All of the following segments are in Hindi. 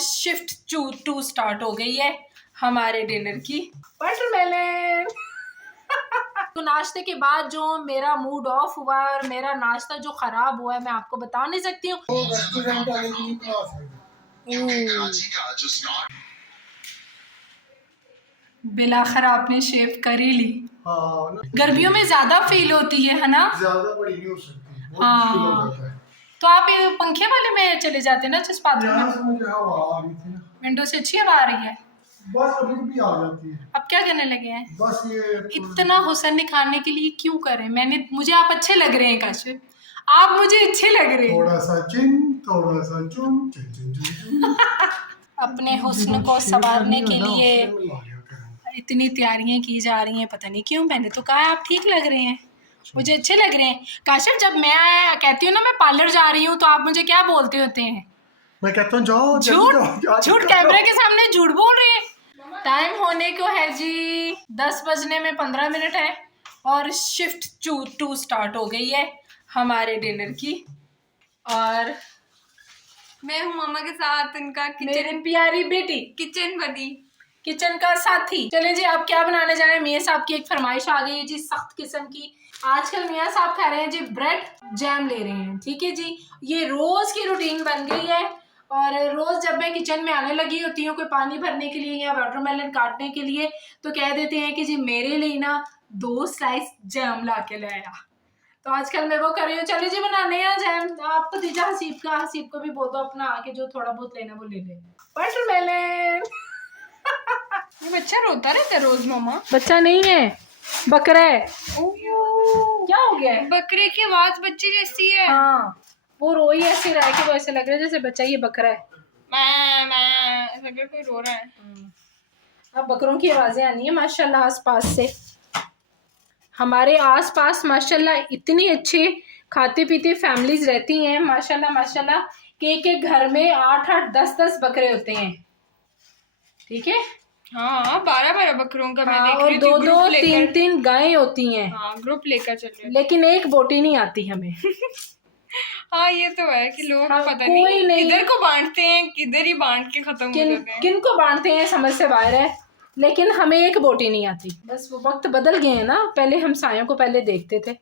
शिफ्ट 2 स्टार्ट हो गई है हमारे डिनर की। वाटरमेलन तो नाश्ते के बाद जो मेरा मूड ऑफ हुआ और मेरा नाश्ता जो खराब हुआ है मैं आपको बता नहीं सकती हूँ। बिलाखिर आपने शेव कर ही ली। गर्मियों में ज्यादा फील होती है ना? ज्यादा बड़ी नहीं हो सकती, बहुत हाँ। फील हो जाता है। तो आप ये पंखे वाले में चले जाते ना जिस बाथरूम में? मुझे हवा आ रही थी ना। विंडो से अच्छी हवा आ रही है। बस अभी भी आ जाती है। अब क्या करने लगे हैं? बस ये इतना हुस्न दिखाने के लिए क्यों करें? मुझे आप अच्छे लग रहे हैं काशिफ, आप मुझे अच्छे लग रहे हैं। थोड़ा सा चिन, थोड़ा सा चुन, चिन चिन चिन चिन। अपने हुस्न को संवारने के लिए इतनी तैयारियां की जा रही हैं, पता नहीं क्यों। मैंने तो कहा आप ठीक लग रहे हैं, मुझे अच्छे लग रहे हैं। काशिफ जब मैं कहती हूँ ना मैं पार्लर जा रही हूँ तो आप मुझे क्या बोलते होते हैं? मैं कहता हूँ जाओ झूठ कैमरे के सामने झूठ बोल रहे हैं। टाइम होने को है जी 10 बजने में 15 मिनट है और शिफ्ट 2 स्टार्ट हो गई है हमारे डिनर की। और मैं हूँ मामा के साथ इनका मेरी प्यारी बेटी किचन बनी, किचन का साथी। चले जी अब क्या बनाने जा रहे हैं? मियाँ साहब की एक फरमाइश आ गई है जी सख्त किस्म की। आजकल मियाँ साहब खा रहे हैं जी ब्रेड जैम ले रहे हैं, ठीक है जी। ये रोज की रूटीन बन गई है और रोज जब मैं किचन में आने लगी होती हूँ कोई पानी भरने के लिए या वाटरमेलन काटने के लिए तो कह देते हैं कि जी मेरे लिए ना 2 स्लाइस जैम ला के लाया। तो आजकल मैं वो कर रही हूँ। चलिए जी बनाने हैं जैम। आपको दीजिए हसीब को भी बोल दो अपना आके जो थोड़ा बहुत लेना वो ले ले। वाटरमेलन ये बच्चा रोता रहता है रोज मामा। बच्चा नहीं है, बकरा है। क्या हो गया है? बकरे की आवाज बच्चे जैसी है। हाँ वो रोई ऐसे रहा कि वो ऐसे लग रहा है जैसे बच्चा ये बकरा है। मैं ऐसा लग कोई रो रहा है। अब बकरों की आवाजें आनी है माशाल्लाह आसपास से। हमारे आसपास माशाल्लाह इतनी अच्छी खाती पीती फैमिलीज रहती हैं माशाल्लाह माशाल्लाह कि एक घर में 8-8 10-10 बकरे होते हैं, ठीक है। हाँ 12-12 बकरों का मैं देख और रही थी। 2-2 3-3 गायें होती हैं। हाँ ग्रुप लेकर चल रहे। लेकिन एक बोटी नहीं आती हमें। हाँ ये तो है कि लोग हाँ, पता कोई नहीं किधर को बांटते हैं, किधर ही बांट के खत्म हो जाते हैं। किन को बांटते हैं समझ से बाहर है, लेकिन हमें एक बोटी नहीं आती। बस वो वक्त बदल गए हैं ना, पहले हम सायों को पहले देखते थे।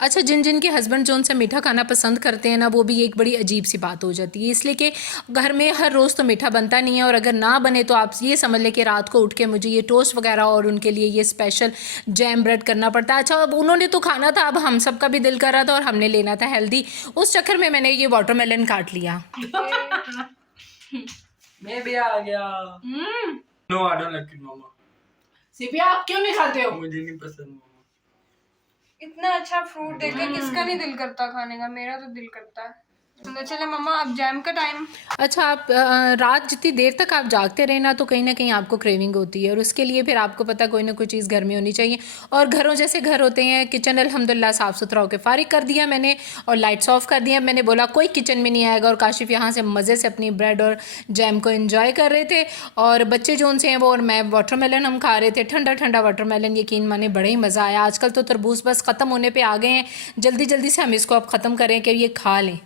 अच्छा जिन जिन के हस्बैंड जो उनसे मीठा खाना पसंद करते हैं ना वो भी एक बड़ी अजीब सी बात हो जाती है, इसलिए कि घर में हर रोज़ तो मीठा बनता नहीं है और अगर ना बने तो आप ये समझ लें कि रात को उठ के मुझे ये टोस्ट वगैरह और उनके लिए ये स्पेशल जैम ब्रेड करना पड़ता है। अच्छा अब उन्होंने तो खाना था, अब हम सब का भी दिल कर रहा था और हमने लेना था हेल्दी, उस चक्कर में मैंने ये वाटरमेलन काट लिया। मैं भी आ गया। No I don't like it मामा। सिपिया आप क्यों नहीं खाते हो? मुझे नहीं पसंद मामा। इतना अच्छा फ्रूट देखकर किसका नहीं दिल करता खाने का, मेरा तो दिल करता है। तो चले मम्मा अब जैम का टाइम। अच्छा आप रात जितनी देर तक आप जागते रहे ना तो कहीं ना कहीं आपको क्रेविंग होती है और उसके लिए फिर आपको पता कोई ना कोई चीज़ घर में होनी चाहिए। और घरों जैसे घर होते हैं, किचन अल्हम्दुलिल्लाह साफ़ सुथरा होकर फारिग कर दिया मैंने और लाइट्स ऑफ कर दिया। मैंने बोला कोई किचन में नहीं आएगा और काशिफ यहाँ से मज़े से अपनी ब्रेड और जैम को इन्जॉय कर रहे थे और बच्चे जो उनसे हैं वो और मैं वाटरमेलन हम खा रहे थे, ठंडा ठंडा वाटरमेलन। यकीन माने बड़ा ही मज़ा आया। आजकल तो तरबूज बस ख़त्म होने पर आ गए हैं, जल्दी जल्दी से हम इसको अब ख़त्म करें कि ये खा लें।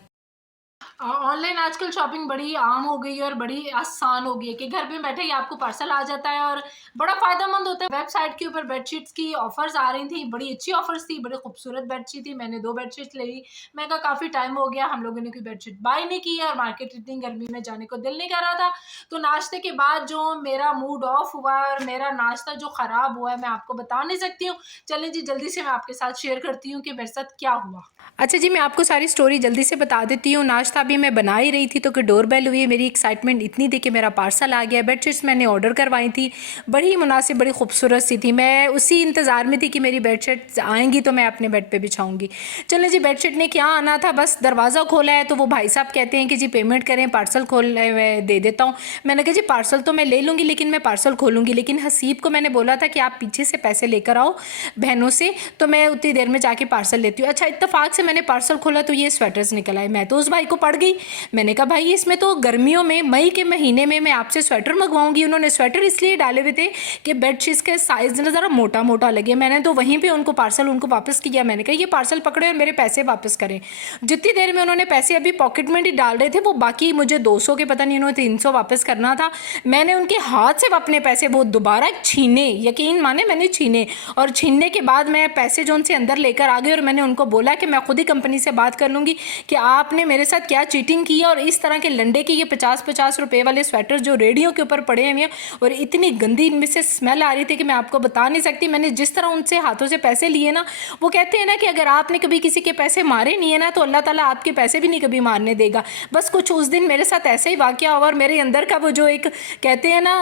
ऑनलाइन आजकल शॉपिंग बड़ी आम हो गई है और बड़ी आसान हो गई है कि घर में बैठे ही आपको पार्सल आ जाता है और बड़ा फ़ायदेमंद होता है। वेबसाइट के ऊपर बेडशीट्स की ऑफर्स आ रही थी, बड़ी अच्छी ऑफर्स थी, बड़ी खूबसूरत बेडशीट थी। मैंने 2 बेडशीट्स ली। मैं कहा काफ़ी टाइम हो गया हम लोगों ने कोई बेडशीट बाय नहीं की है और मार्केट इतनी गर्मी में जाने को दिल नहीं कर रहा था। तो नाश्ते के बाद जो मेरा मूड ऑफ हुआ और मेरा नाश्ता जो ख़राब हुआ है मैं आपको बता नहीं सकती हूँ। चलें जी जल्दी से मैं आपके साथ शेयर करती हूँ कि मेरे साथ क्या हुआ। अच्छा जी मैं आपको सारी स्टोरी जल्दी से बता देती हूँ। नाश्ता भी मैं बना ही रही थी तो कि डोरबेल हुई। मेरी एक्साइटमेंट इतनी थी कि मेरा पार्सल आ गया। बेडशीट्स मैंने ऑर्डर करवाई थी, बड़ी मुनासिब बड़ी खूबसूरत सी थी। मैं उसी इंतज़ार में थी कि मेरी बेडशीट्स आएंगी तो मैं अपने बेड पे बिछाऊंगी। चलें जी बेडशीट ने क्या आना था, बस दरवाज़ा खोला है तो वो भाई साहब कहते हैं कि जी पेमेंट करें, पार्सल खोल मैं दे देता हूँ। मैंने कहा जी पार्सल तो मैं ले लूँगी लेकिन मैं पार्सल खोलूँगी। लेकिन हसीब को मैंने बोला था कि आप पीछे से पैसे लेकर आओ बहनों से तो मैं उतनी देर में जाके पार्सल लेती हूँ। अच्छा इत्तेफाक से मैंने पार्सल खोला तो ये स्वेटर्स निकल आए। मैं तो उस भाई को पढ़ गई। मैंने कहा भाई इसमें तो गर्मियों में मई के महीने में मैं आपसे स्वेटर मंगवाऊंगी। उन्होंने स्वेटर इसलिए डाले हुए थे कि बेडशीट्स के साइज़ ना ज़रा मोटा मोटा लगे। मैंने तो वहीं पे उनको पार्सल उनको वापस किया। मैंने कहा ये पार्सल पकड़े और मेरे पैसे वापस करें। जितनी देर में उन्होंने पैसे अभी पॉकेट में ही डाल रहे थे, वो बाकी मुझे 200 के पता नहीं उन्होंने 300 वापस करना था। मैंने उनके हाथ से अपने पैसे वो दोबारा छीने, यकीन माने मैंने छीने, और छीनने के बाद मैं पैसे जो उनसे अंदर लेकर आ गई और मैंने उनको बोला कि मैं खुद ही कंपनी से बात कर लूँगी कि आपने मेरे साथ क्या चीटिंग की है। और इस तरह के लंडे के ये 50-50 रुपए वाले स्वेटर जो रेडियो के ऊपर पड़े हुए हैं और इतनी गंदी इनमें से स्मेल आ रही थी कि मैं आपको बता नहीं सकती। मैंने जिस तरह उनसे हाथों से पैसे लिए ना, वो कहते हैं ना कि अगर आपने कभी किसी के पैसे मारे नहीं है ना तो अल्लाह ताला आपके पैसे भी नहीं कभी मारने देगा। बस कुछ उस दिन मेरे साथ ऐसे ही वाक़या हुआ और मेरे अंदर का वो जो एक कहते हैं ना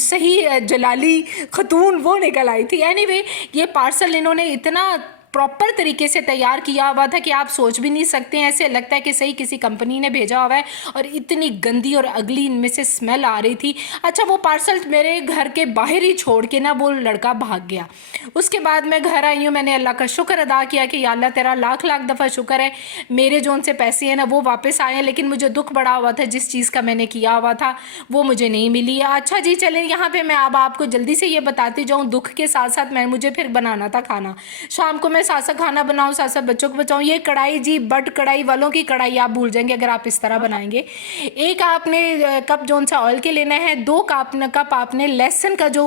सही जलाली खतून वो निकल आई थी। एनीवे ये पार्सल इन्होंने इतना प्रॉपर तरीके से तैयार किया हुआ था कि आप सोच भी नहीं सकते हैं। ऐसे लगता है कि सही किसी कंपनी ने भेजा हुआ है और इतनी गंदी और अगली इनमें से स्मेल आ रही थी। अच्छा वो पार्सल मेरे घर के बाहर ही छोड़ के ना वो लड़का भाग गया। उसके बाद मैं घर आई हूँ, मैंने अल्लाह का शुक्र अदा किया कि या अल्लाह तेरा लाख लाख दफ़ा शुक्र है मेरे जो उनसे पैसे हैं ना वो वापस आए हैं। लेकिन मुझे दुख बड़ा हुआ था जिस चीज़ का मैंने किया हुआ था वो मुझे नहीं मिली है। अच्छा जी चलें यहाँ पे मैं अब आपको जल्दी से ये बताती जाऊँ, दुख के साथ साथ मैं मुझे फिर बनाना था खाना। शाम को मैं साथ साथ खाना बनाऊँ, साथ साथ बच्चों को बचाऊँ। ये कढ़ाई जी बट कढ़ाई वालों की कढ़ाई आप भूल जाएंगे अगर आप इस तरह बनाएंगे। एक आपने कप जो सा ऑयल के लेना है, 2 कप आपने लहसुन का जो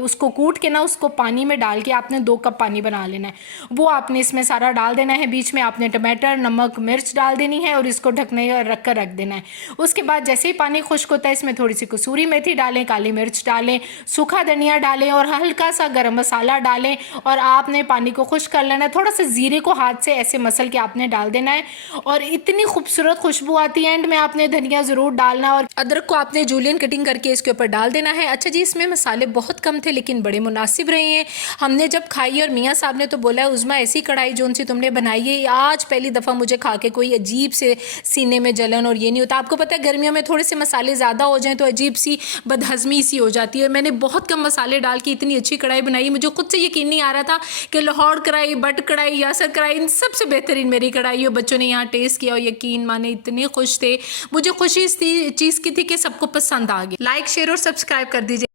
उसको कूट के ना उसको पानी में डाल के आपने 2 कप पानी बना लेना है, वो आपने इसमें सारा डाल देना है। बीच में आपने टमाटर नमक मिर्च डाल देनी है और इसको ढकने रख कर रख देना है। उसके बाद जैसे ही पानी खुश्क होता है इसमें थोड़ी सी कसूरी मेथी डालें, काली मिर्च डालें, सूखा धनिया डालें और हल्का सा गरम मसाला डालें और आपने पानी को खुश्क कर लेना है। थोड़ा सा जीरे को हाथ से ऐसे मसल के आपने डाल देना है और इतनी खूबसूरत खुशबू आती है। एंड में आपने धनिया ज़रूर डालना और अदरक को आपने जूलियन कटिंग करके इसके ऊपर डाल देना है। अच्छा जी इसमें मसाले बहुत कम थे लेकिन बड़े मुनासिब रहे हैं। हमने जब खाई और मियाँ साहब ने तो बोला उज़मा ऐसी कढ़ाई जो उनसे तुमने बनाई है आज पहली दफ़ा मुझे खा के कोई अजीब से सीने में जलन और ये नहीं होता। आपको पता है गर्मियों में थोड़े से मसाले ज़्यादा हो जाएँ तो अजीब सी बदहज़मी सी हो जाती है। मैंने बहुत कम मसाले डाल के इतनी अच्छी कढ़ाई बनाई, मुझे खुद से यकीन नहीं आ रहा था कि लाहौर कढ़ाई, बट कढ़ाई, यासर कढ़ाई, इन सबसे बेहतरीन मेरी कढ़ाई हो। बच्चों ने यहाँ टेस्ट किया और यकीन माने इतने खुश थे। मुझे खुशी इस चीज़ की थी कि सबको पसंद आ गया। लाइक शेयर और सब्सक्राइब कर दीजिए।